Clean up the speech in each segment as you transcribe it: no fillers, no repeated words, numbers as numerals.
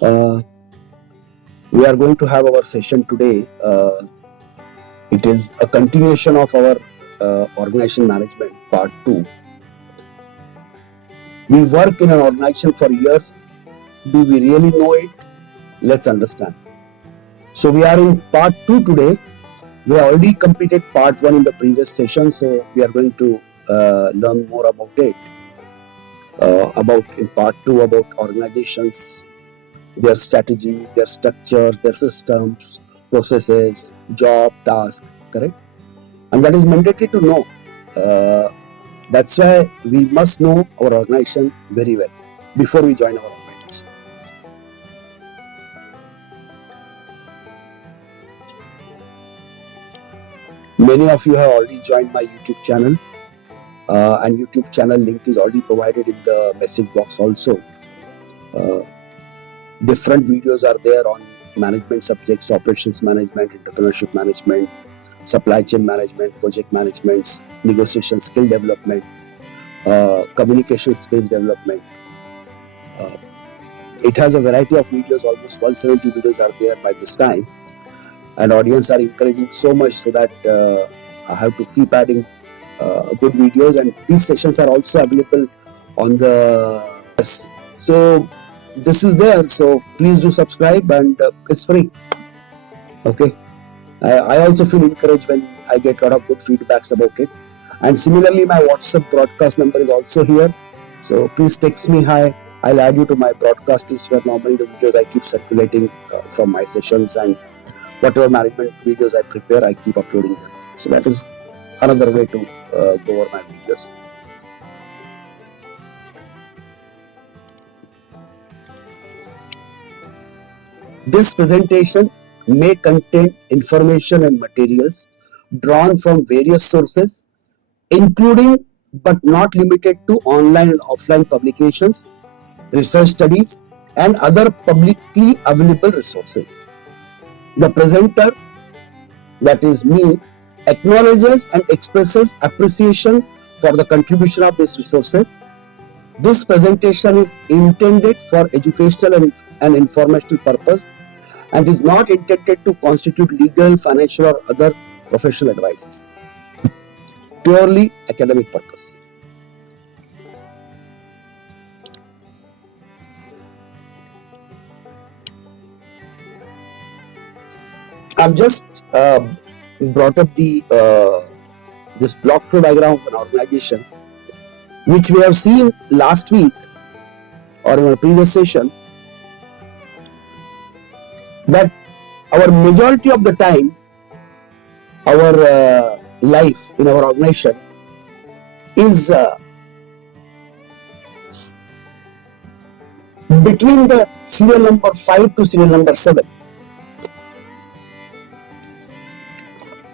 Uh, we are going to have our session today. It is a continuation of our organization management part 2. We work in an organization for years. Do we really know it? Let's understand. So we are in part 2 today. We have already completed part 1 in the previous session, so we are going to learn more about it. About in part 2 about organizations, their strategy, their structures, their systems, processes, job, task, correct? And that is mandatory to know. That's why we must know our organization very well before we join our organization. Many of you have already joined my YouTube channel, and YouTube channel link is already provided in the message box also. Different videos are there on management subjects, operations management, entrepreneurship management, supply chain management, project management, negotiation skill development, communication skills development. It has a variety of videos, almost 170 videos are there by this time, and audience are encouraging so much so that I have to keep adding good videos, and these sessions are also available on the so this is there, so please do subscribe, and it's free. Okay, I also feel encouraged when I get a lot of good feedbacks about it. And similarly, my WhatsApp broadcast number is also here, so please text me. Hi, I'll add you to my broadcast list where normally the videos I keep circulating from my sessions, and whatever management videos I prepare, I keep uploading them. So that is another way to go over my videos. This presentation may contain information and materials drawn from various sources, including but not limited to online and offline publications, research studies, and other publicly available resources. The presenter, that is me, acknowledges and expresses appreciation for the contribution of these resources. This presentation is intended for educational and informational purpose and is not intended to constitute legal, financial, or other professional advices. Purely academic purpose. I've just brought up the this block flow diagram of an organization, which we have seen last week or in our previous session, that our majority of the time, our life in our organization is between the serial number 5 to serial number 7,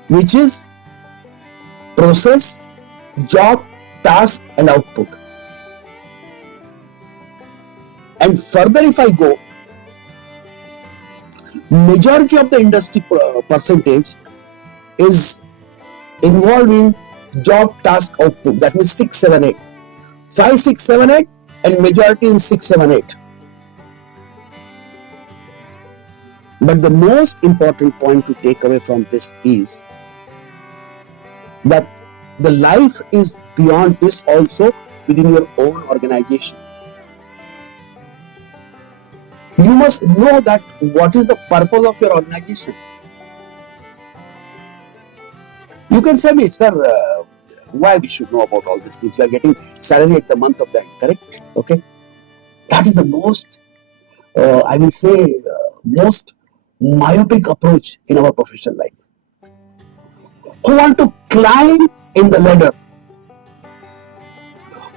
which is process, job, task, and output. And further, if I go, majority of the industry percentage is involved in job, task, output. That means 6, 7, 8. 5, 6, 7, 8, and majority in 6, 7, 8. But the most important point to take away from this is that the life is beyond this also within your own organization. You must know that what is the purpose of your organization. You can say me, sir, why we should know about all these things? We are getting salary at the month of the end, correct? Okay. That is the most, I will say, most myopic approach in our professional life. Who want to climb in the ladder,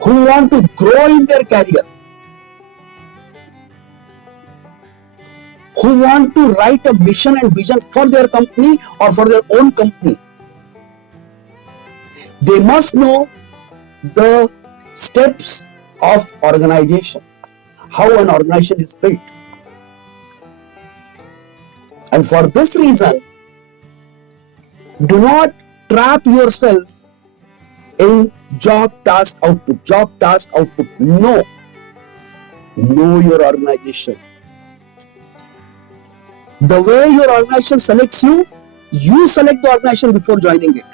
who want to grow in their career, who want to write a mission and vision for their company or for their own company. They must know the steps of organization, how an organization is built. And for this reason, do not trap yourself in job, task, output. Job, task, output. No. Know your organization. The way your organization selects you, you select the organization before joining it.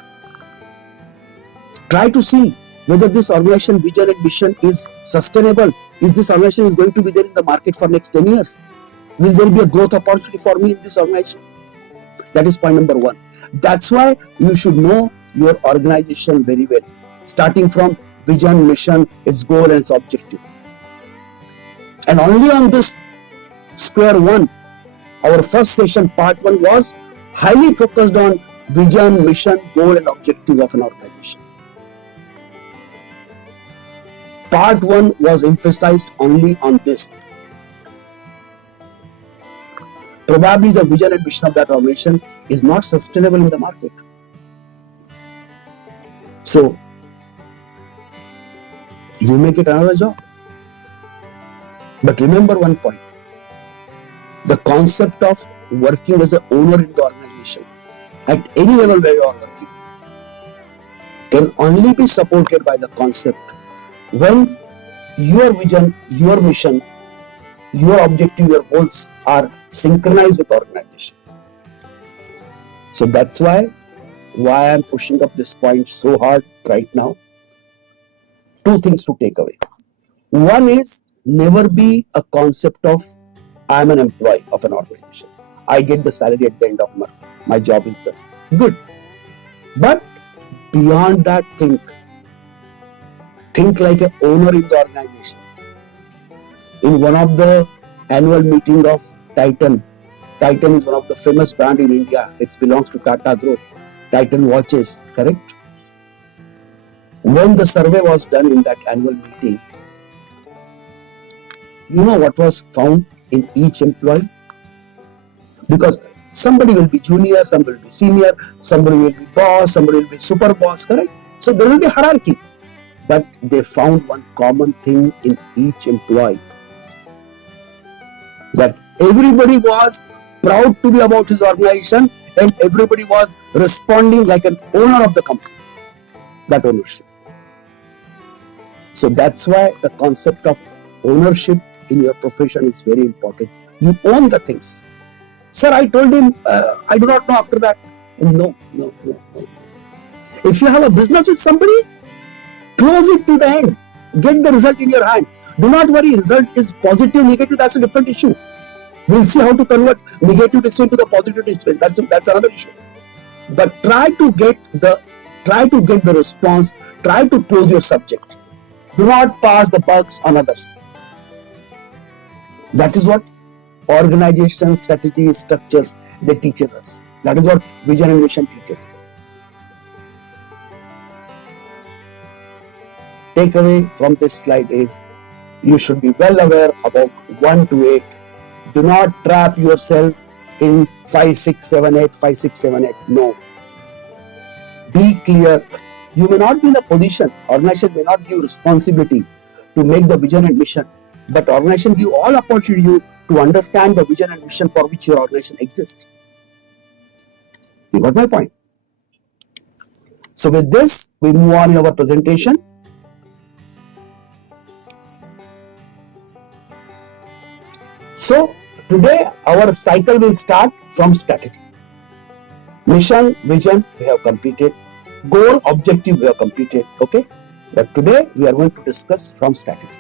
Try to see whether this organization vision and mission is sustainable. Is this organization is going to be there in the market for next 10 years? Will there be a growth opportunity for me in this organization? That is point number one. That's why you should know your organization very well. Starting from vision, mission, its goal and its objective. And only on this square one, our first session, part 1, was highly focused on vision, mission, goal and objective of an organization. Part 1 was emphasized only on this. Probably the vision and mission of that organization is not sustainable in the market. So, you make it another job. But remember one point. The concept of working as an owner in the organization at any level where you are working can only be supported by the concept when your vision, your mission, your objective, your goals are synchronized with organization. So that's why I'm pushing up this point so hard right now. Two things to take away. One is, never be a concept of I am an employee of an organization. I get the salary at the end of month. My job is done. Good. But beyond that, think like an owner in the organization. In one of the annual meeting of Titan is one of the famous brand in India. It belongs to Tata Group. Titan watches, correct? When the survey was done in that annual meeting, you know what was found in each employee? Because somebody will be junior, somebody will be senior, somebody will be boss, somebody will be super boss, correct? So there will be hierarchy. But they found one common thing in each employee. That everybody was proud to be about his organization and everybody was responding like an owner of the company. That ownership. So that's why the concept of ownership in your profession is very important. You own the things. Sir, I told him, I do not know after that. No. If you have a business with somebody, close it to the end. Get the result in your hand. Do not worry, result is positive, negative, that's a different issue. We'll see how to convert negative decision to the positive decision. That's another issue. But try to get the response, try to close your subject. Do not pass the bucks on others. That is what organization, strategy, structures, they teach us. That is what vision and mission teaches us. Takeaway from this slide is, you should be well aware about 1 to 8. Do not trap yourself in 5, 6, 7, 8, 5, 6, 7, 8. No. Be clear. You may not be in a position, organization may not give responsibility to make the vision and mission, but organization give all opportunity you to understand the vision and mission for which your organization exists. You got my point? So with this, we move on in our presentation. So today our cycle will start from strategy. Mission, vision, we have completed. Goal, objective, we have completed. Okay? But today we are going to discuss from strategy.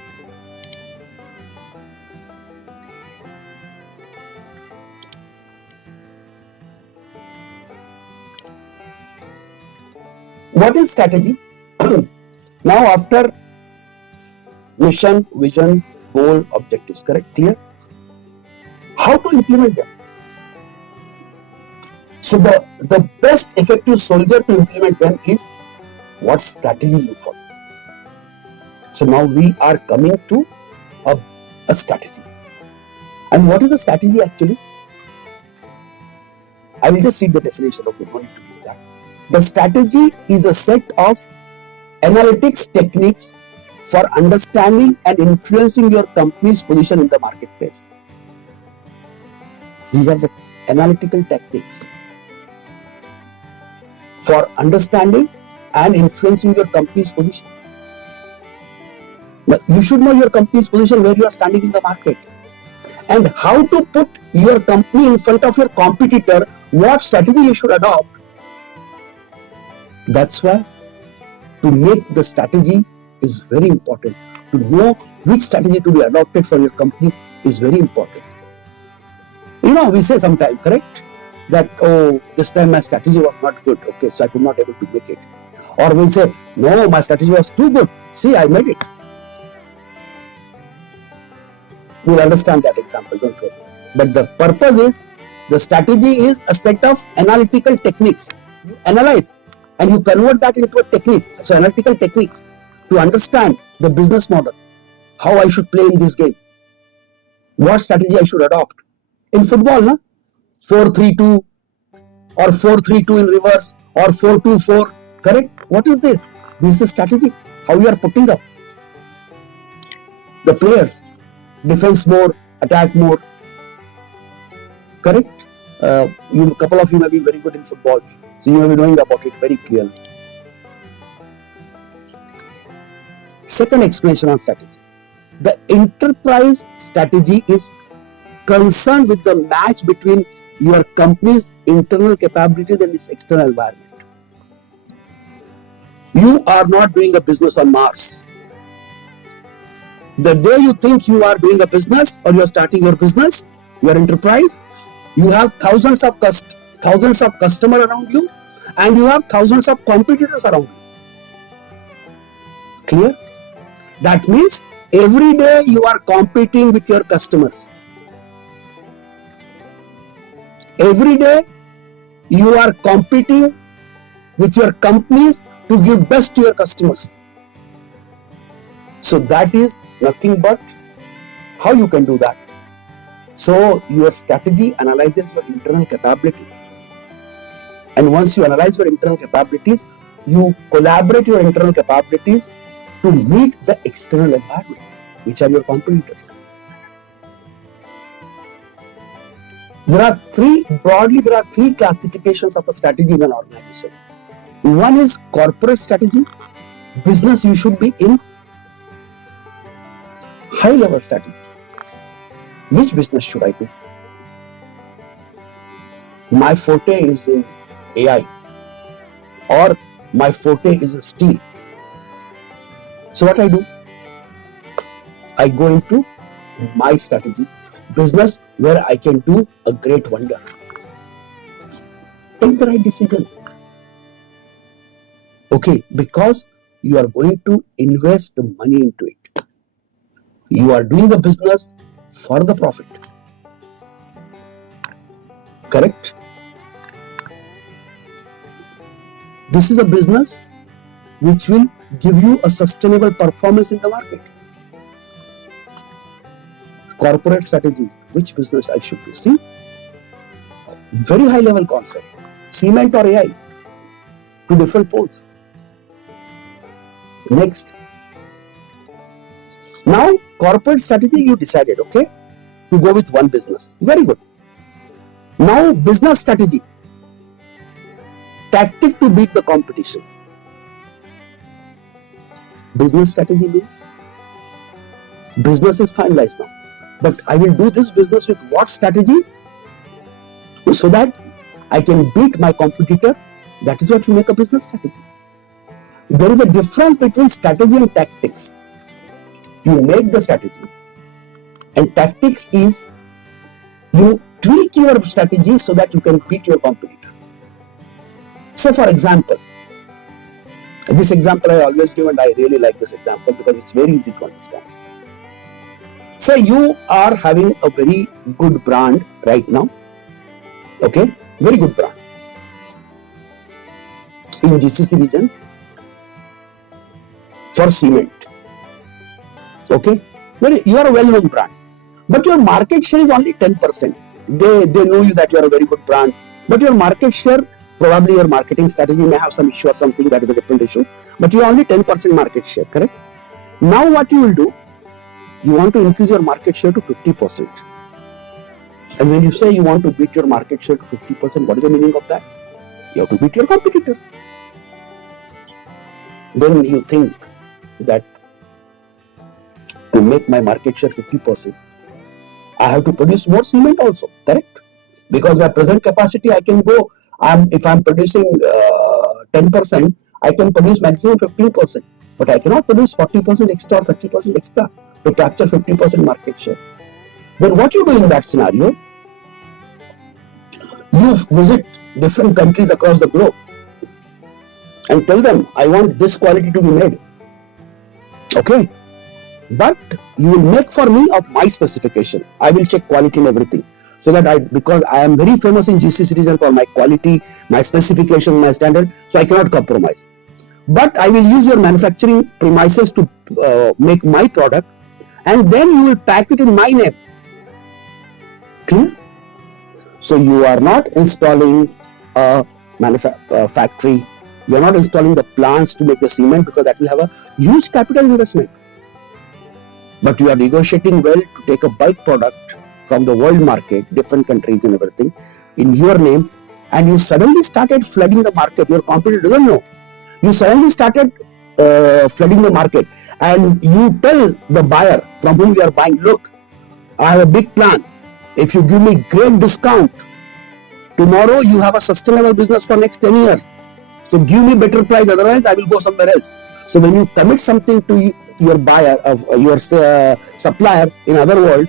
What is strategy? Now after mission, vision, goal, objectives, correct? Clear? How to implement them? So the best effective soldier to implement them is what strategy you follow. So now we are coming to a strategy. And what is a strategy actually? I will just read the definition. Okay, no need to do that. The strategy is a set of analytics techniques for understanding and influencing your company's position in the marketplace. These are the analytical tactics for understanding and influencing your company's position. But you should know your company's position, where you are standing in the market. and how to put your company in front of your competitor, what strategy you should adopt. That's why to make the strategy is very important. To know which strategy to be adopted for your company is very important. We say sometimes, correct, that, oh, this time my strategy was not good, okay, so I could not able to make it. Or we'll say, no, my strategy was too good, see, I made it. We'll understand that example, don't worry. But the purpose is, the strategy is a set of analytical techniques. You analyze and you convert that into a technique. So analytical techniques to understand the business model, how I should play in this game, what strategy I should adopt. In football, 4-3-2 or 4-3-2 in reverse or 4-2-4, correct? What is this? This is a strategy, how you are putting up the players, defense more, attack more, correct? Couple of you may be very good in football, so you may be knowing about it very clearly. Second explanation on strategy. The enterprise strategy is concerned with the match between your company's internal capabilities and its external environment. You are not doing a business on Mars. The day you think you are doing a business or you are starting your business, your enterprise, you have thousands of customers around you and you have thousands of competitors around you. Clear? That means every day you are competing with your customers. Every day you are competing with your companies to give best to your customers. So that is nothing but how you can do that. So your strategy analyzes your internal capability. And once you analyze your internal capabilities, you collaborate your internal capabilities to meet the external environment, which are your competitors. There are three classifications of a strategy in an organization. One is corporate strategy, business you should be in. High level strategy. Which business should I do? My forte is in AI, or my forte is in steel. So what I do? I go into my strategy, business where I can do a great wonder. Take the right decision. Okay, because you are going to invest the money into it. You are doing a business for the profit. Correct? This is a business which will give you a sustainable performance in the market. Corporate strategy, which business I should do? See, very high level concept. Cement or AI, two different poles. Next. Now, corporate strategy you decided, okay, to go with one business. Very good. Now, business strategy. Tactic to beat the competition. Business strategy means business is finalized now. But I will do this business with what strategy? So that I can beat my competitor. That is what you make a business strategy. There is a difference between strategy and tactics. You make the strategy, and tactics is you tweak your strategy so that you can beat your competitor. So for example, this example I always give, and I really like this example because it's very easy to understand. Say you are having a very good brand right now, okay, very good brand in GCC region for cement. Okay, you are a well-known brand, but your market share is only 10%. They know you that you are a very good brand, but your market share, probably your marketing strategy may have some issue or something, that is a different issue, but you are only 10% market share, correct? Now what you will do, you want to increase your market share to 50%. And when you say you want to beat your market share to 50%, what is the meaning of that? You have to beat your competitor. Then you think that to make my market share 50%, I have to produce more cement also, correct? Because my present capacity, I can go, if I'm producing 10%, I can produce maximum 15%. But I cannot produce 40% extra or 30% extra to capture 50% market share. Then what you do in that scenario, you visit different countries across the globe and tell them, I want this quality to be made. Okay? But you will make for me of my specification. I will check quality and everything. So that because I am very famous in GCC region for my quality, my specification, my standard, so I cannot compromise. But I will use your manufacturing premises to make my product, and then you will pack it in my name. Clear? So you are not installing a factory, you are not installing the plants to make the cement, because that will have a huge capital investment. But you are negotiating well to take a bulk product from the world market, different countries and everything, in your name, and you suddenly started flooding the market. Your competitor doesn't know. You suddenly started flooding the market, and you tell the buyer from whom you are buying, look, I have a big plan. If you give me great discount, tomorrow you have a sustainable business for next 10 years. So give me better price, otherwise I will go somewhere else. So when you commit something to your buyer, of your supplier in other world,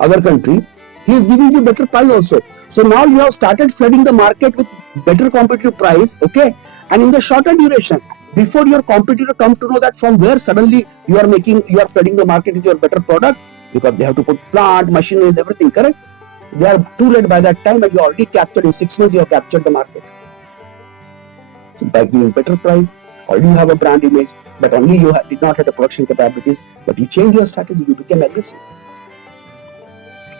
other country, he is giving you better price also. So now you have started flooding the market with better competitive price, okay, and in the shorter duration, before your competitor come to know that from where suddenly you are flooding the market with your better product, because they have to put plant, machineries, everything, correct? They are too late by that time, and you already captured in 6 months, you have captured the market. So by giving better price, already you have a brand image, but only you did not have the production capabilities, but you change your strategy, you became aggressive.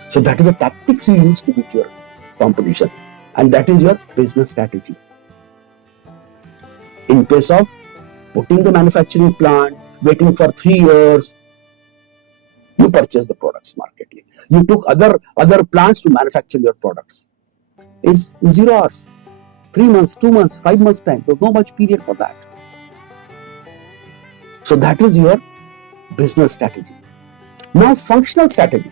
So that is the tactics you use to beat your competition, and that is your business strategy. In place of putting the manufacturing plant, waiting for 3 years, you purchase the products marketly. You took other plants to manufacture your products. It's 0 hours, 3 months, 2 months, 5 months time. There's no much period for that. So that is your business strategy. Now functional strategy.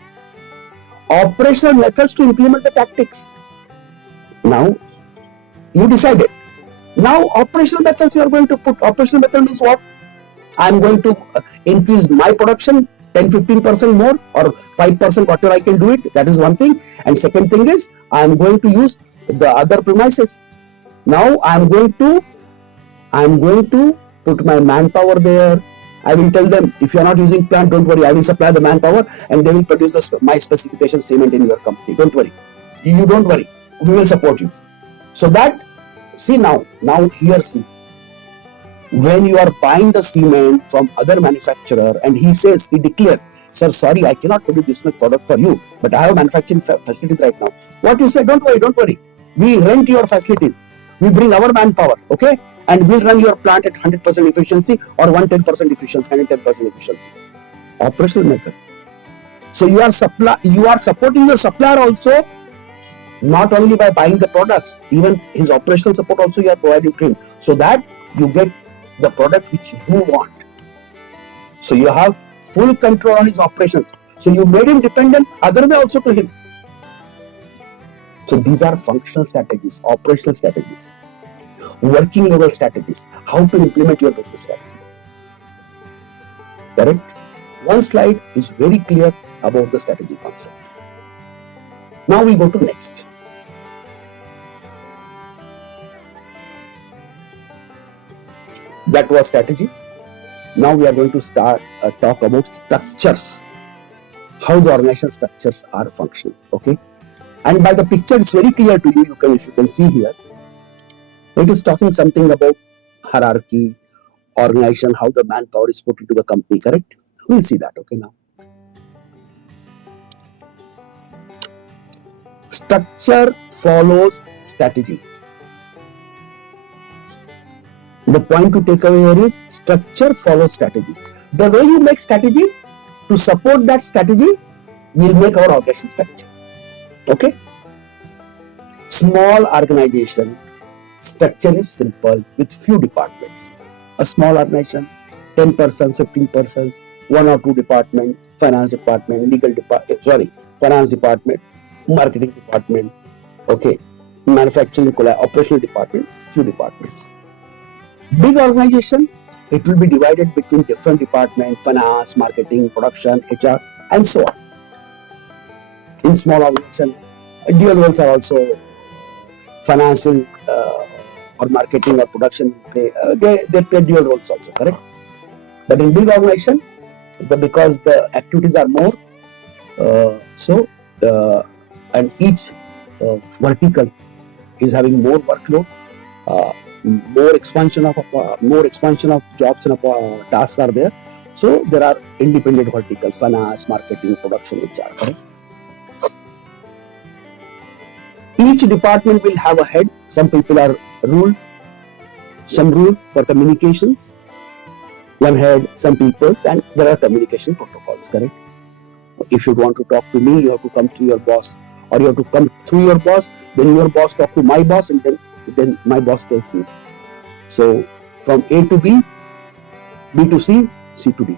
Operational methods to implement the tactics. Now you decided. Now operational methods you are going to put. Operational method means what? I am going to increase my production 10-15% more, or 5%, whatever I can do it. That is one thing. And second thing is, I am going to use the other premises. Now I am going to put my manpower there. I will tell them, if you are not using plant, don't worry, I will supply the manpower and they will produce my specification cement in your company. Don't worry. You don't worry. We will support you. So that, see now here, see. When you are buying the cement from other manufacturer and he declares, sir, sorry, I cannot produce this much product for you, but I have manufacturing facilities right now. What you say, don't worry. We rent your facilities. We bring our manpower, okay? And we'll run your plant at 100% efficiency or 110% efficiency, 110% efficiency. Operational methods. So you are supporting your supplier also, not only by buying the products, even his operational support also you are providing to him, so that you get the product which you want. So you have full control on his operations. So you made him dependent other way also to him. So these are functional strategies, operational strategies, working level strategies, how to implement your business strategy. Correct? One slide is very clear about the strategy concept. Now we go to next. That was strategy. Now we are going to start talk about structures, how the organization structures are functioning. Okay. And by the picture, it's very clear to you. If you can see here, it is talking something about hierarchy, organization, how the manpower is put into the company. Correct? We'll see that. Okay, now. Structure follows strategy. The point to take away here is structure follows strategy. The way you make strategy, to support that strategy, we'll make our organization structure. Okay? Small organization structure is simple with few departments. A small organization, 10 persons, 15 persons, 1 or 2 departments, finance department, finance department, marketing department, okay, manufacturing, operational department, few departments. Big organization, it will be divided between different departments, finance, marketing, production, HR, and so on. In small organization, dual roles are also finance will or marketing or production, they play dual roles also, correct? But in big organization, because the activities are more, and each vertical is having more workload, more expansion of jobs and tasks are there. So there are independent vertical, finance, marketing, production, HR, correct? Each department will have a head. Some people are some rule for communications, one head, some people, and there are communication protocols, correct? If you want to talk to me, you have to come through your boss, or you have to come through your boss, then your boss talk to my boss, and then my boss tells me. So from A to B, B to C, C to D.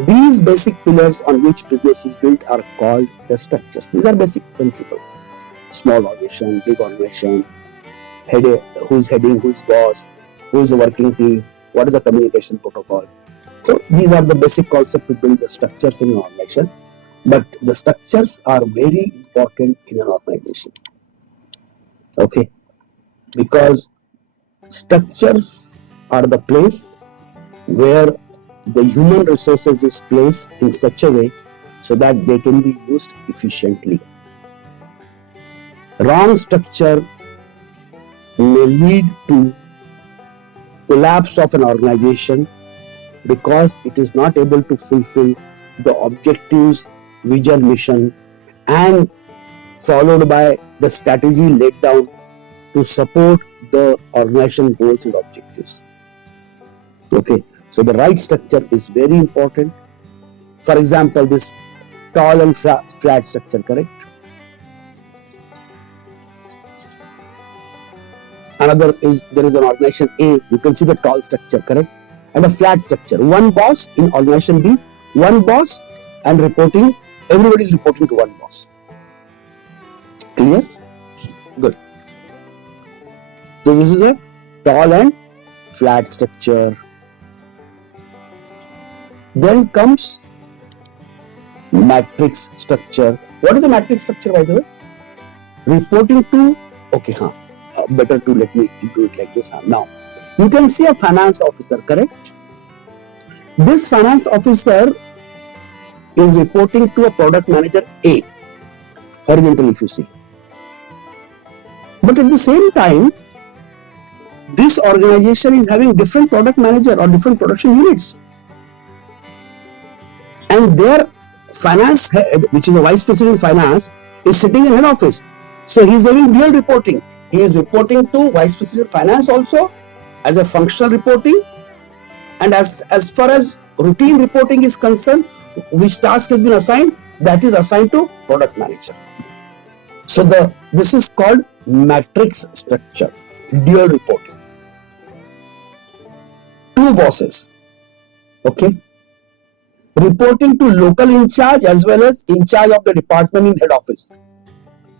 These basic pillars on which business is built are called the structures. These are basic principles. Small organization, big organization, who is heading, who is boss, who is the working team, what is the communication protocol. So these are the basic concepts to build the structures in an organization. But the structures are very important in an organization. Okay, because structures are the place where the human resources is placed in such a way so that they can be used efficiently. Wrong structure may lead to collapse of an organization because it is not able to fulfill the objectives, vision, mission, and followed by the strategy laid down to support the organization goals and objectives. Okay, so the right structure is very important. For example, this tall and flat structure, correct? Another is, there is an organization A, you can see the tall structure, correct? And a flat structure. One boss in organization B, one boss and reporting, everybody is reporting to one boss. Clear? Good. So this is a tall and flat structure. Then comes matrix structure. What is a matrix structure, by the way? Reporting to, okay, better to let me do it like this. Now, you can see a finance officer, correct? This finance officer is reporting to a product manager A, horizontally if you see. But at the same time, this organization is having different product manager or different production units. And their finance head, which is a vice president finance, is sitting in head office. So he is having dual reporting. He is reporting to vice president finance also as a functional reporting, and as far as routine reporting is concerned, which task has been assigned, that is assigned to product manager. So this is called matrix structure, dual reporting. Two bosses, okay, reporting to local in charge as well as in charge of the department in head office.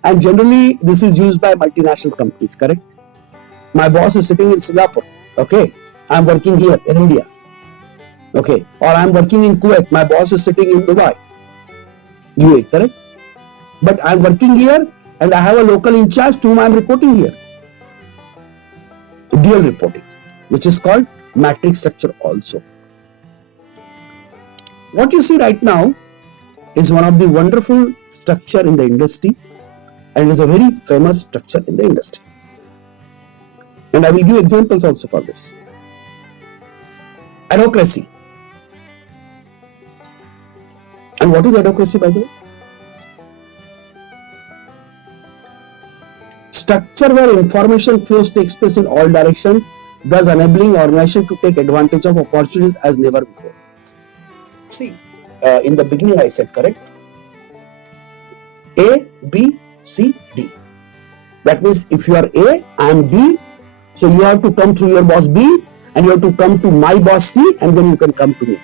And generally this is used by multinational companies, correct? My boss is sitting in Singapore, okay, I am working here in India, okay, or I am working in Kuwait, my boss is sitting in Dubai, UAE, correct? But I am working here and I have a local in charge to whom I am reporting here. Dual reporting, which is called matrix structure also. What you see right now is one of the wonderful structure in the industry, and is a very famous structure in the industry. And I will give examples also for this. Adhocracy. And what is adhocracy, by the way? Structure where information flows takes place in all directions, thus enabling organization to take advantage of opportunities as never before. See, in the beginning I said, correct? A, B, C, D. That means if you are A, I am D, so you have to come through your boss B, and you have to come to my boss C, and then you can come to me.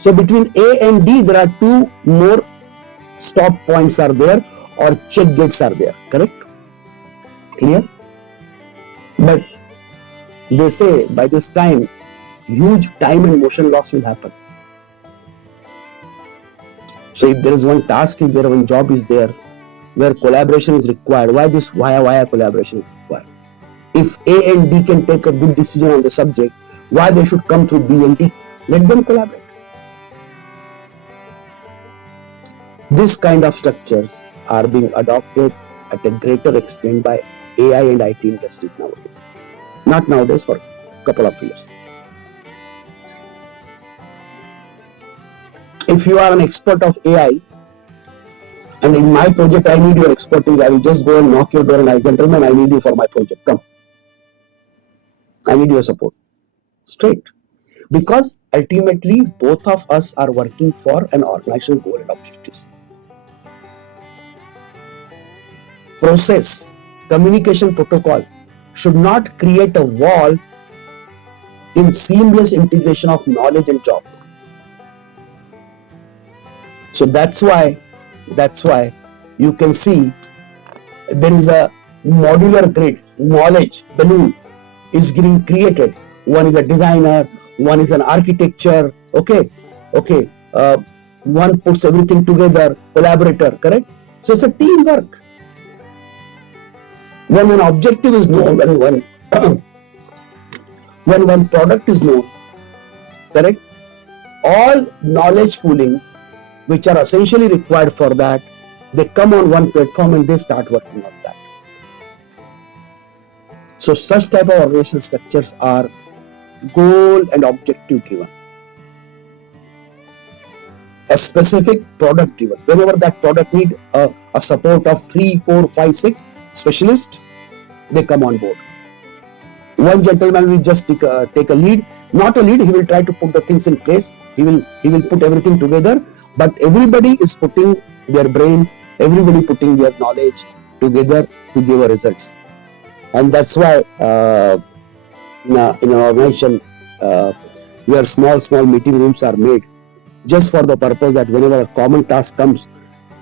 So between A and D, there are two more stop points are there or check gates are there, correct? Clear? But they say by this time, huge time and motion loss will happen. So if there is one task is there, one job is there, where collaboration is required, why collaboration is required? If A and D can take a good decision on the subject, why they should come through B and D? Let them collaborate. This kind of structures are being adopted at a greater extent by AI and IT industries nowadays. Not nowadays, for a couple of years. If you are an expert of AI, and in my project I need your expertise, I will just go and knock your door and I, gentlemen, I need you for my project. Come. I need your support. Straight. Because ultimately both of us are working for an organizational goal and objectives. Process, communication protocol should not create a wall in seamless integration of knowledge and job. So that's why you can see there is a modular grid, knowledge balloon is getting created. One is a designer, one is an architecture, one puts everything together, collaborator, correct? So it's a teamwork. When an objective is known, when one product is known, correct? All knowledge pooling which are essentially required for that, they come on one platform and they start working on that. So such type of organizational structures are goal and objective driven. A specific product driven. Whenever that product need a support of 3, 4, 5, 6 specialists, they come on board. One gentleman will just take a lead, not a lead, he will try to put the things in place, he will put everything together, but everybody is putting their brain, everybody putting their knowledge together to give a results. And that's why in an organization where small meeting rooms are made just for the purpose that whenever a common task comes,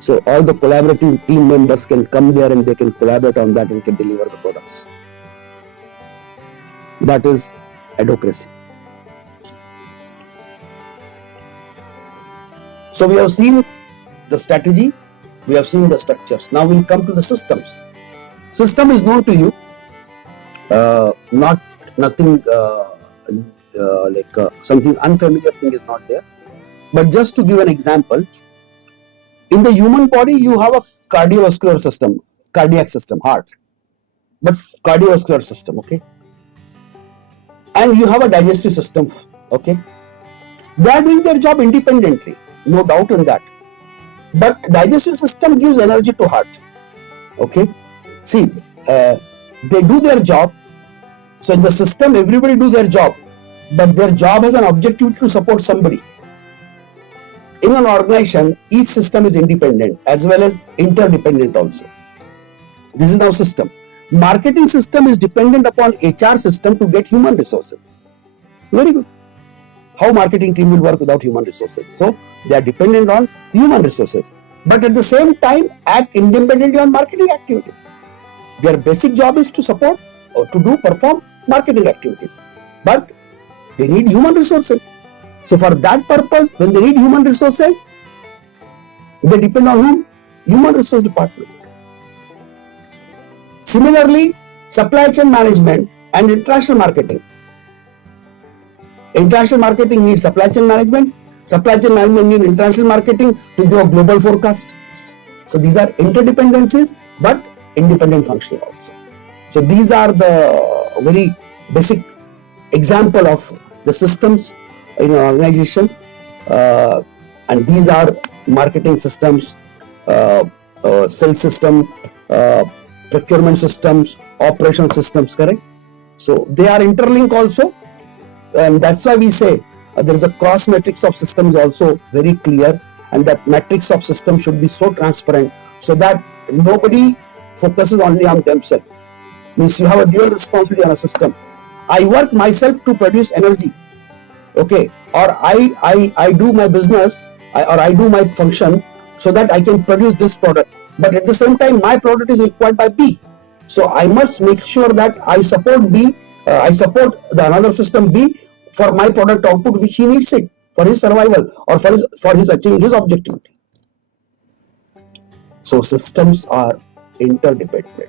so all the collaborative team members can come there and they can collaborate on that and can deliver the products. That is advocacy. So we have seen the strategy, we have seen the structures. Now we'll come to the systems. System is known to you, nothing something unfamiliar thing is not there. But just to give an example, in the human body you have a cardiovascular system, cardiac system, heart, but cardiovascular system, okay? And you have a digestive system, okay? They are doing their job independently, no doubt in that. But digestive system gives energy to heart, okay? See, they do their job. So in the system, everybody do their job, but their job has an objective to support somebody. In an organization, each system is independent as well as interdependent also. This is now system. Marketing system is dependent upon HR system to get human resources. Very good. How marketing team will work without human resources? So they are dependent on human resources, but at the same time act independently on marketing activities. Their basic job is to support or to perform marketing activities, but they need human resources. So for that purpose, when they need human resources, they depend on whom? Human resource department. Similarly, supply chain management and international marketing. International marketing needs supply chain management. Supply chain management needs international marketing to give a global forecast. So these are interdependencies, but independent functioning also. So these are the very basic example of the systems in an organization, and these are marketing systems, sales system, procurement systems, operational systems, correct? So they are interlinked also, and that's why we say there is a cross matrix of systems also very clear, and that matrix of systems should be so transparent so that nobody focuses only on themselves. Means you have a dual responsibility on a system. I work myself to produce energy. Okay, or I do my business, or I do my function so that I can produce this product, but at the same time my product is required by B. So I must make sure that I support B, I support the another system B for my product output which he needs it for his survival or for his achieving his objective. So systems are interdependent.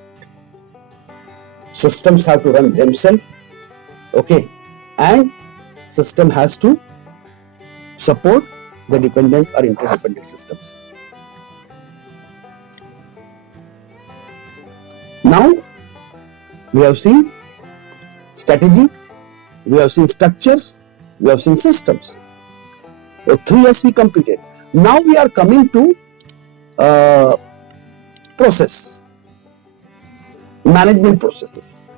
Systems have to run themselves, okay, and system has to support the dependent or interdependent systems. Now we have seen strategy, we have seen structures, we have seen systems. So 3 years we completed. Now we are coming to process, management processes.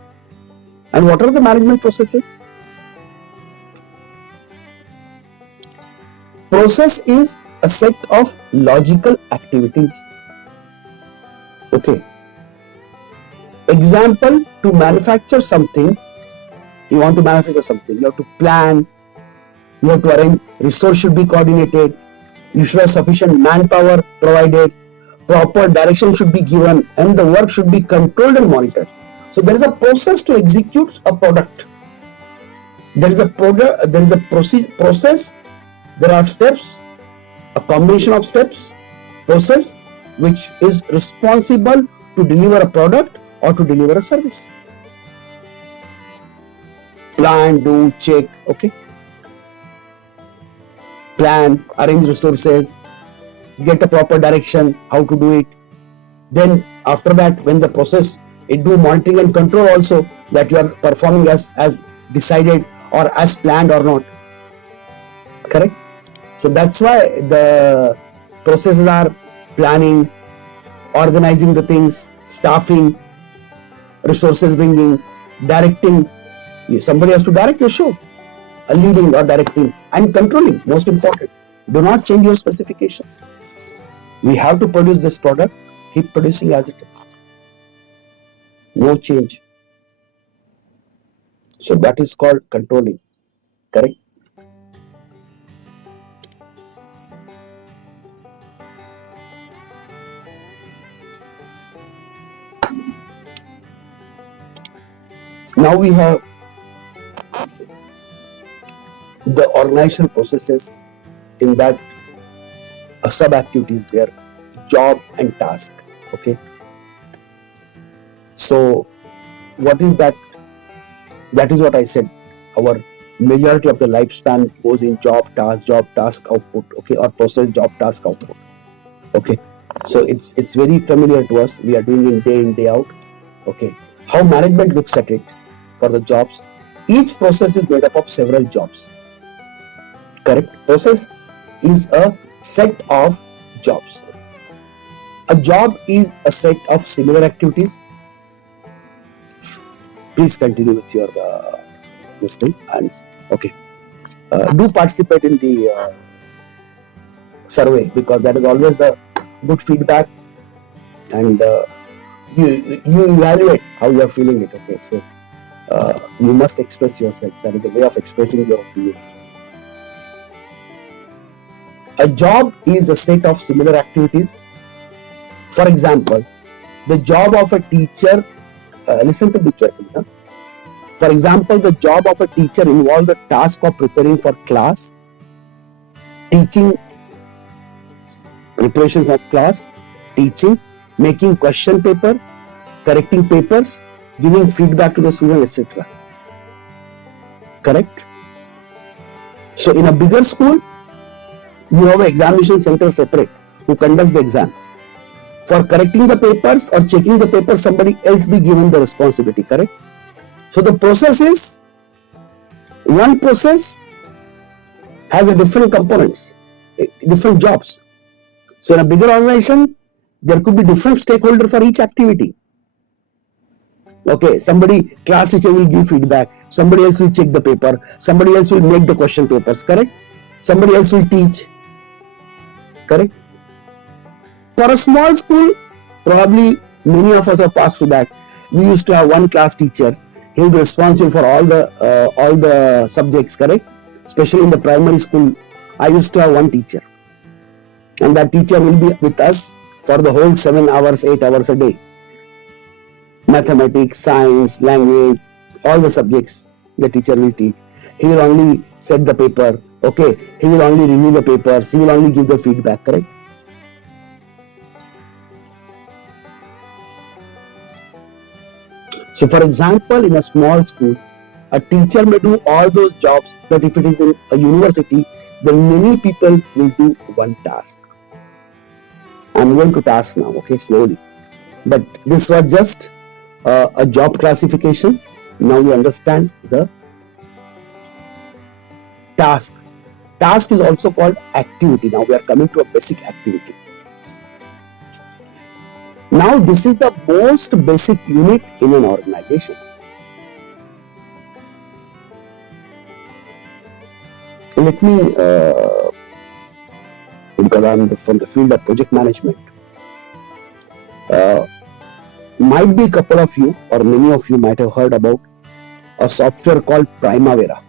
And what are the management processes? Process is a set of logical activities. Okay. Example, to manufacture something, you want to manufacture something, you have to plan, you have to arrange, resource should be coordinated, you should have sufficient manpower provided, proper direction should be given, and the work should be controlled and monitored. So there is a process to execute a product. There is a process, there are steps, a combination of steps, process which is responsible to deliver a product or to deliver a service. Plan, do, check, okay. Plan, arrange resources, get a proper direction, how to do it. Then after that, when the process, it do monitoring and control also that you are performing as decided or as planned or not. Correct? So that's why the processes are planning, organizing the things, staffing, resources bringing, directing. Somebody has to direct the show, leading or directing, and controlling, most important. Do not change your specifications. We have to produce this product, keep producing as it is. No change. So that is called controlling. Correct? Now we have the organizational processes. In that sub activities there, job and task. Okay. So what is that? That is what I said. Our majority of the lifespan goes in job, task, output. Okay, or process, job, task, output. Okay. So it's very familiar to us. We are doing it day in, day out. Okay. How management looks at it for the jobs. Each process is made up of several jobs. Correct? Process is a set of jobs. A job is a set of similar activities. Please continue with your this thing, and okay, do participate in the survey, because that is always a good feedback, and you evaluate how you are feeling it. Okay, so you must express yourself. That is a way of expressing your opinions. A job is a set of similar activities. For example, the job of a teacher, listen to me carefully. Huh? For example, the job of a teacher involves the task of preparing for class, teaching, preparation for class, teaching, making question paper, correcting papers, giving feedback to the student, etc. Correct? So in a bigger school, you have an examination center separate who conducts the exam. For correcting the papers or checking the papers, somebody else be given the responsibility. Correct? So the process is, one process has a different components, different jobs. So in a bigger organization, there could be different stakeholders for each activity. Okay, somebody, class teacher will give feedback, somebody else will check the paper, somebody else will make the question papers. Correct? Somebody else will teach. Correct? For a small school, probably many of us have passed through that. We used to have one class teacher. He will be responsible for all the subjects. Correct? Especially in the primary school, I used to have one teacher, and that teacher will be with us for the whole 7 hours, 8 hours a day. Mathematics, science, language, all the subjects the teacher will teach. He will only set the paper, okay? He will only review the papers, he will only give the feedback, correct? So for example, in a small school, a teacher may do all those jobs, but if it is in a university, then many people will do one task. I'm going to task now, okay, slowly. But this was just a job classification. Now you understand the task. Task is also called activity. Now we are coming to a basic activity. Now this is the most basic unit in an organization. Let me, because I'm from the field of project management, might be a couple of you or many of you might have heard about a software called Primavera,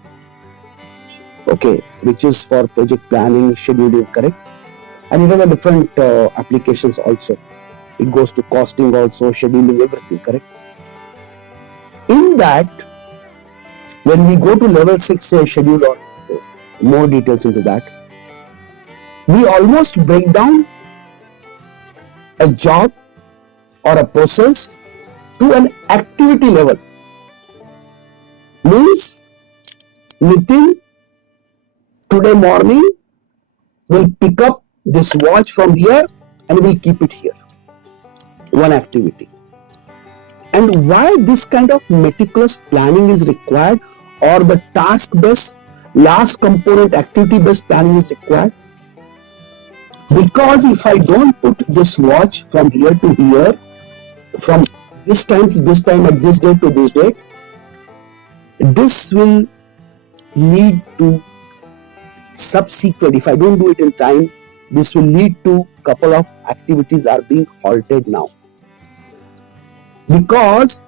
okay, which is for project planning, scheduling, correct? And it has a different applications also. It goes to costing also, scheduling, everything, correct? In that, when we go to level 6, say schedule or more details into that, we almost break down a job or a process to an activity level. Means Nitin today morning will pick up this watch from here and will keep it here. One activity. And why this kind of meticulous planning is required, or the task based, last component activity based planning is required? Because if I don't put this watch from here to here, from this time to this time, at this date to this date, this will lead to subsequent, if I don't do it in time, this will lead to couple of activities are being halted now. Because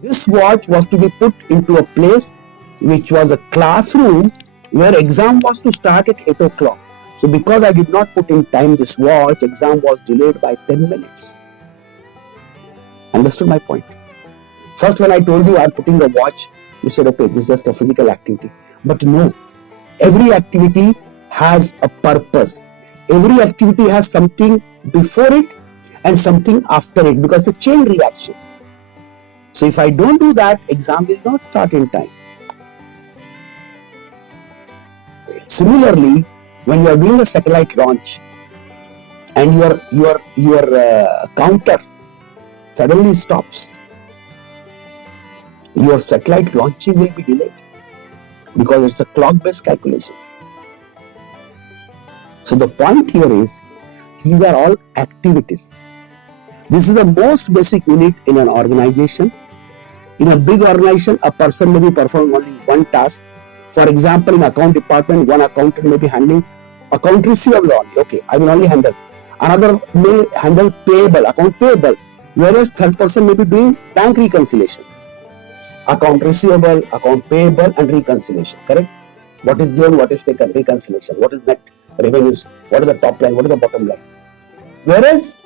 this watch was to be put into a place which was a classroom where exam was to start at 8 o'clock. So because I did not put in time this watch, exam was delayed by 10 minutes. Understood my point? First, when I told you I'm putting a watch, you said, okay, this is just a physical activity. But no, every activity has a purpose. Every activity has something before it and something after it, because it's a chain reaction. So if I don't do that, exam will not start in time. Similarly, when you are doing a satellite launch and your counter suddenly stops, your satellite launching will be delayed because it's a clock-based calculation. So the point here is, these are all activities. This is the most basic unit in an organization. In a big organization, a person may be performing only one task. For example, in account department, one accountant may be handling account receivable only. Okay, I will only handle. Another may handle payable, account payable, whereas third person may be doing bank reconciliation. Account receivable, account payable, and reconciliation, correct? What is given, what is taken, reconciliation, what is net revenues, what is the top line, what is the bottom line. Whereas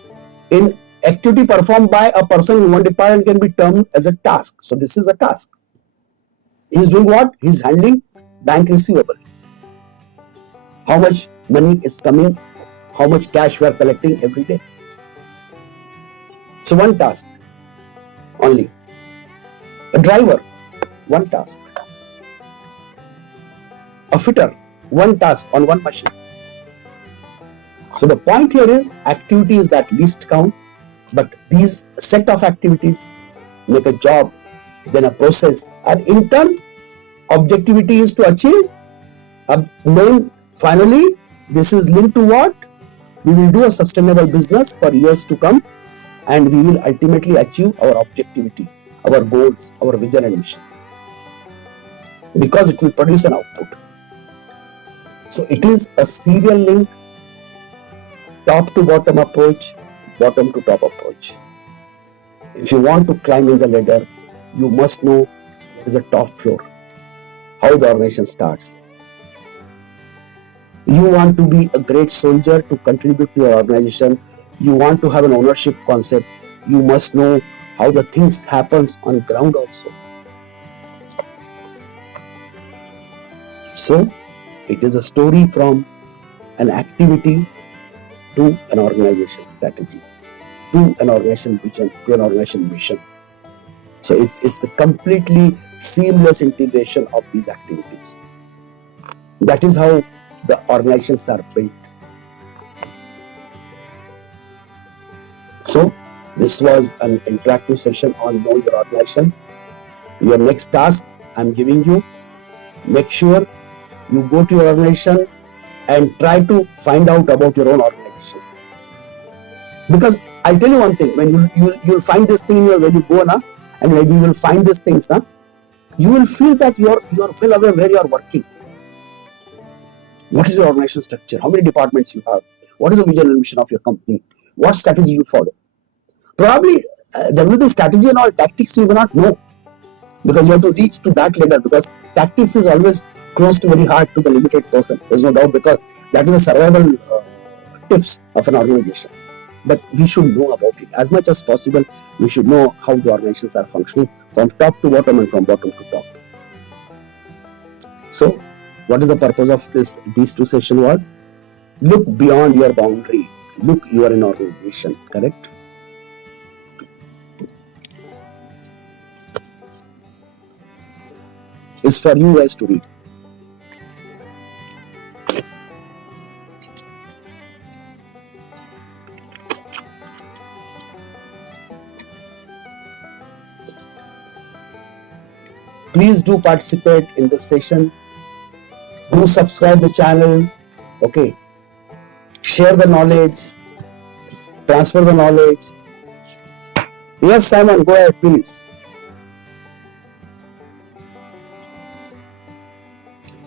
in activity performed by a person in one department can be termed as a task. So this is a task. He is doing what? He is handling bank receivable. How much money is coming, how much cash we are collecting every day. So one task only. A driver, one task. A fitter, one task on one machine. So the point here is, activity is that least count, but these set of activities make a job, then a process, and in turn, objectivity is to achieve. Then finally, this is linked to what? We will do a sustainable business for years to come, and we will ultimately achieve our objectivity, our goals, our vision and mission, because it will produce an output. So it is a serial link, top to bottom approach, bottom to top approach. If you want to climb in the ladder, you must know what is the top floor, how the organization starts, You want to be a great soldier to contribute to your organization. You want to have an ownership concept. You must know how the things happens on ground also. So it is a story from an activity to an organization strategy, to an organization vision, to an organization mission. So it's a completely seamless integration of these activities. That is how the organizations are built. So this was an interactive session on Know Your Organization. Your next task I'm giving you, make sure you go to your organization and try to find out about your own organization. Because I'll tell you one thing, when you'll find this thing when you go na, and maybe you will find these things na, you will feel that you're well aware where you are working. What is your organizational structure? How many departments you have? What is the vision and mission of your company? What strategy you follow? Probably there will be strategy and all, tactics you may not know, because you have to reach to that level, because tactics is always close to very hard to the limited person. There's no doubt, because that is a survival tips of an organization. But we should know about it as much as possible. We should know how the organizations are functioning from top to bottom and from bottom to top. So what is the purpose of these two sessions was? Look beyond your boundaries. Look, you are an organization, correct? It's for you guys to read. Please do participate in the session. Do subscribe the channel. Okay. Share the knowledge. Transfer the knowledge. Yes, Simon, go ahead, please.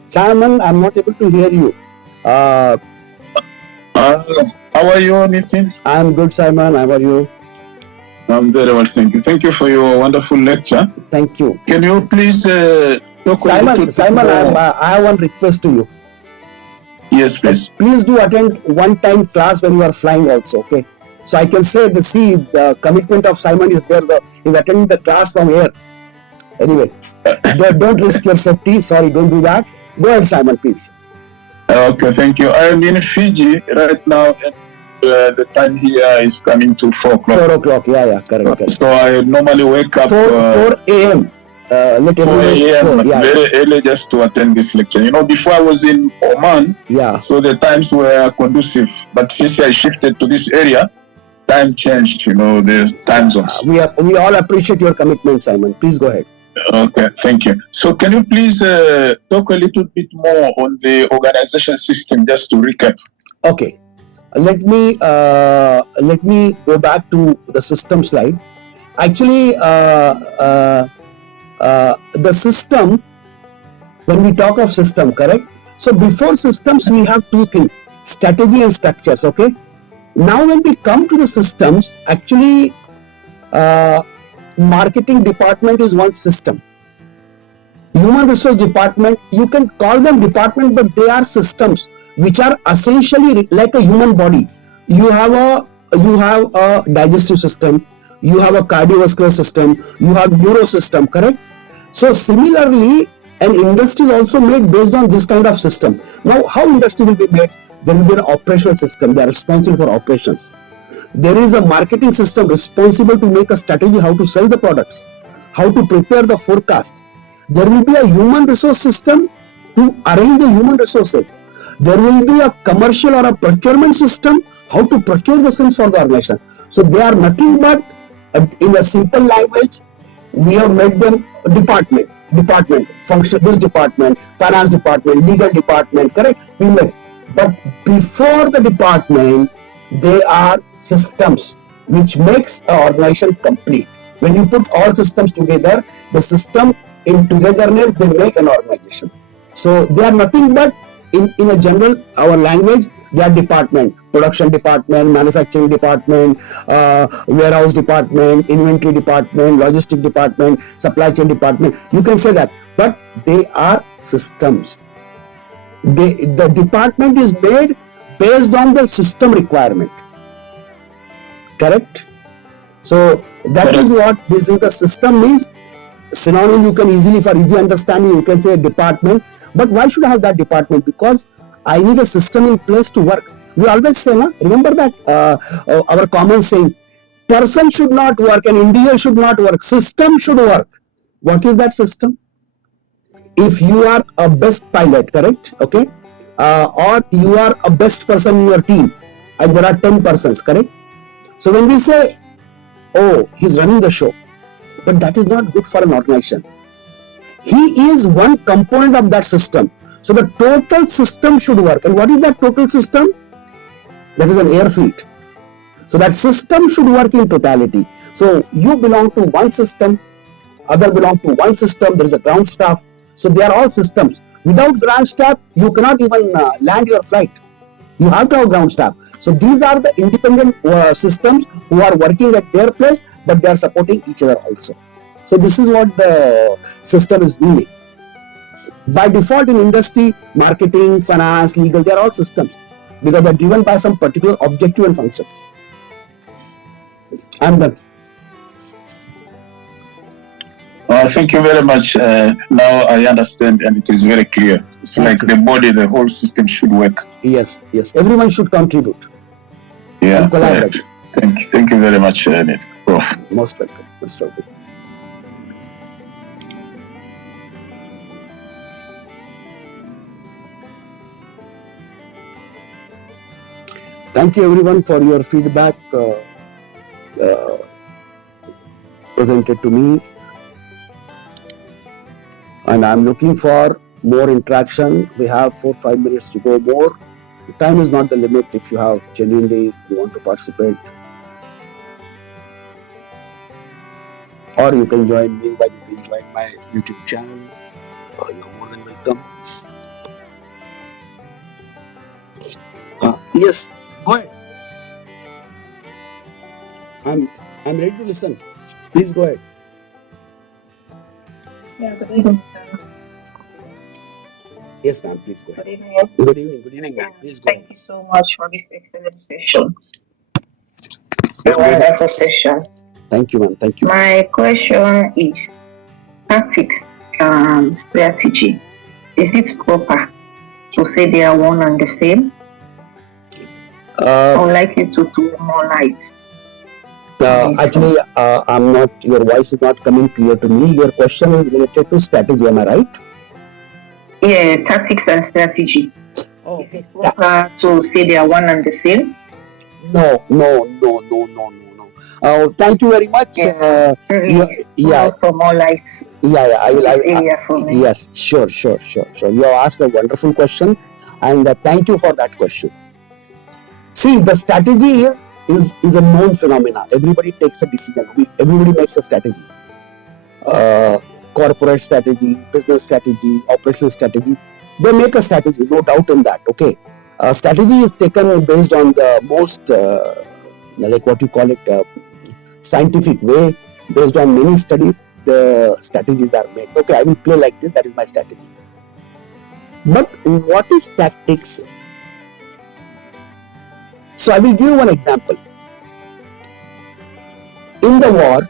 Simon, I'm not able to hear you. How are you, Nitin? I'm good, Simon. How are you? I'm very well, thank you. Thank you for your wonderful lecture. Thank you. Can you please talk Simon, I have one request to you. Yes, please. Please do attend one-time class when you are flying also, okay? So I can say the commitment of Simon is there. So he's attending the class from here. Anyway, don't risk your safety. Sorry, don't do that. Go ahead, Simon, please. Okay, thank you. I am in Fiji right now. The time here is coming to 4 o'clock. 4 o'clock, yeah, correct. So I normally wake up 4 a.m. 4 a.m. Very early just to attend this lecture. You know, before I was in Oman, so the times were conducive. But since I shifted to this area, time changed, you know, the time zones. We all appreciate your commitment, Simon. Please go ahead. Okay, thank you. So can you please talk a little bit more on the organization system, just to recap? Okay. Let me go back to the system slide. Actually, the system, when we talk of system, correct? So before systems, we have two things, strategy and structures, okay? Now when we come to the systems, actually, marketing department is one system. Human resource department, you can call them department, but they are systems which are essentially like a human body. You have a digestive system, you have a cardiovascular system, you have neuro system, correct? So similarly, an industry is also made based on this kind of system. Now, how industry will be made? There will be an operational system. They are responsible for operations. There is a marketing system responsible to make a strategy how to sell the products, how to prepare the forecast. There will be a human resource system to arrange the human resources. There will be a commercial or a procurement system how to procure the things for the organization. So they are nothing but, in a simple language, we have made them department, function, this department, finance department, legal department, correct? We made. But before the department, they are systems which makes an organization complete. When you put all systems together, the system in togetherness, they make an organization. So they are nothing but, in a general, our language, they are department, production department, manufacturing department, warehouse department, inventory department, logistic department, supply chain department. You can say that, but they are systems. The department is made based on the system requirement. Correct? So that is what this is. The system means synonym. You can easily, for easy understanding, you can say a department. But why should I have that department? Because I need a system in place to work. We always say, na, remember that our common saying, person should not work, an individual should not work, system should work. What is that system? If you are a best pilot, correct, okay, or you are a best person in your team, and there are 10 persons, correct. So when we say, oh, he's running the show, but that is not good for an organization. He is one component of that system. So the total system should work. And what is that total system? That is an air fleet. So that system should work in totality. So you belong to one system, other belong to one system. There is a ground staff. So they are all systems. Without ground staff, you cannot even land your flight. You have to have ground staff. So these are the independent systems who are working at their place, but they are supporting each other also. So this is what the system is meaning. By default in industry, marketing, finance, legal, they are all systems because they are driven by some particular objective and functions. I'm done. Thank you very much. Now I understand, and it is very clear. It's like the body, the whole system should work. Yes, yes. Everyone should contribute. Yeah, and collaborate. Thank you very much, Prof. Most welcome. Most welcome. Thank you everyone for your feedback presented to me. And I'm looking for more interaction. We have 4-5 minutes to go more. Time is not the limit if you have genuinely you want to participate. Or you can join me, but you can join my YouTube channel. You're more than welcome. Yes, go ahead. I'm ready to listen. Please go ahead. Yeah, good evening, sir. Yes, ma'am, please go ahead. Good evening. Good evening. Good evening, ma'am. Please go ahead. Thank you so much for this excellent session. A wonderful session. Thank you, ma'am. Thank you. My question is tactics and strategy. Is it proper to say they are one and the same? I would like you to throw more light. Actually, I'm not. Your voice is not coming clear to me. Your question is related to strategy. Am I right? Yeah, tactics and strategy. Oh, okay. Is it proper to say they are one and the same? No. Thank you very much. Yeah. Some more light. Yeah. I will. Area for me. Yes. Sure. You have asked a wonderful question, and thank you for that question. See, the strategy is a known phenomena. Everybody takes a decision. Everybody makes a strategy. Corporate strategy, business strategy, operational strategy. They make a strategy, no doubt in that. Okay. Strategy is taken based on the most, like what you call it, scientific way. Based on many studies, the strategies are made. Okay, I will play like this. That is my strategy. But what is tactics? So I will give you one example. In the war,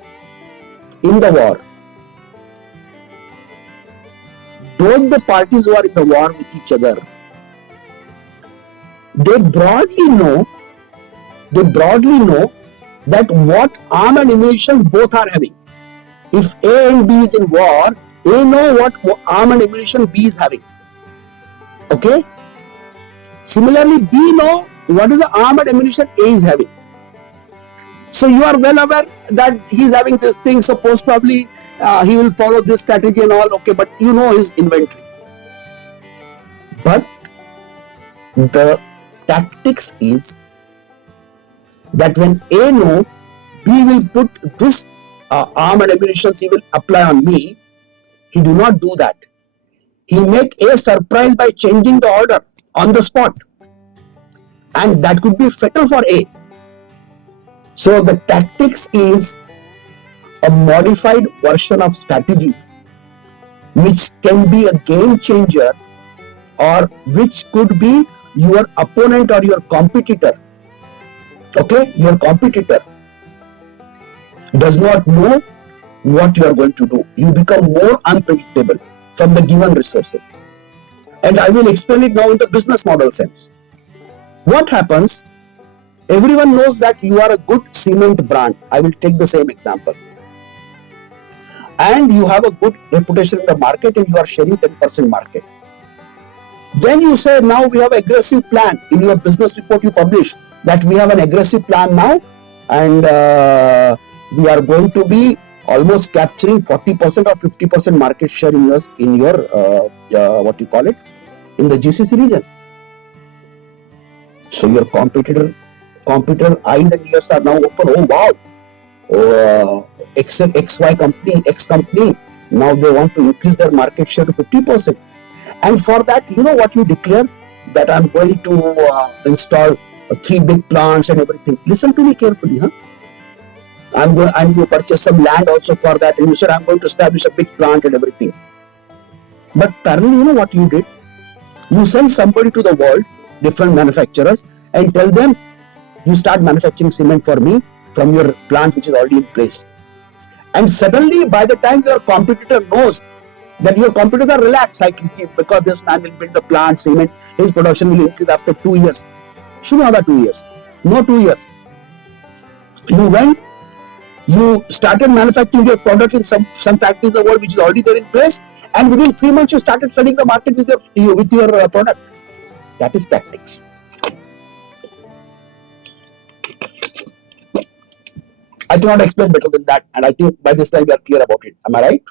both the parties who are in the war with each other, they broadly know that what arm and ammunition both are having. If A and B is in war, they know what arm and ammunition B is having. Okay? Similarly, B know what is the arm and ammunition A is having. So you are well aware that he is having this thing, so most probably he will follow this strategy and all, okay, but you know his inventory. But the tactics is that when A know B will put this arm and ammunition he will apply on me, he do not do that. He make A surprise by changing the order on the spot, and that could be fatal for A. So the tactics is a modified version of strategy which can be a game changer or which could be your opponent or your competitor. Okay, your competitor does not know what you are going to do. You become more unpredictable from the given resources. And I will explain it now in the business model sense. What happens? Everyone knows that you are a good cement brand. I will take the same example. And you have a good reputation in the market and you are sharing 10% market. Then you say, now we have an aggressive plan. In your business report you publish that we have an aggressive plan now, and we are going to be almost capturing 40% or 50% market share in your what you call it, in the GCC region. So your competitor eyes and ears are now open. Oh wow, XY company, X company, now they want to increase their market share to 50%. And for that, you know what you declare? That I'm going to install 3 big plants and everything. Listen to me carefully, huh? I'm going to purchase some land also for that. And you said I'm going to establish a big plant and everything. But parallel, you know what you did? You send somebody to the world, different manufacturers, and tell them, you start manufacturing cement for me from your plant which is already in place. And suddenly, by the time your competitor knows that your competitor relax slightly because this man will build the plant, cement, his production will increase after 2 years. Should another 2 years? No 2 years. You went, you started manufacturing your product in some factories in the world which is already there in place, and within 3 months you started flooding the market with your product. That is tactics. I cannot explain better than that, and I think by this time we are clear about it. Am I right?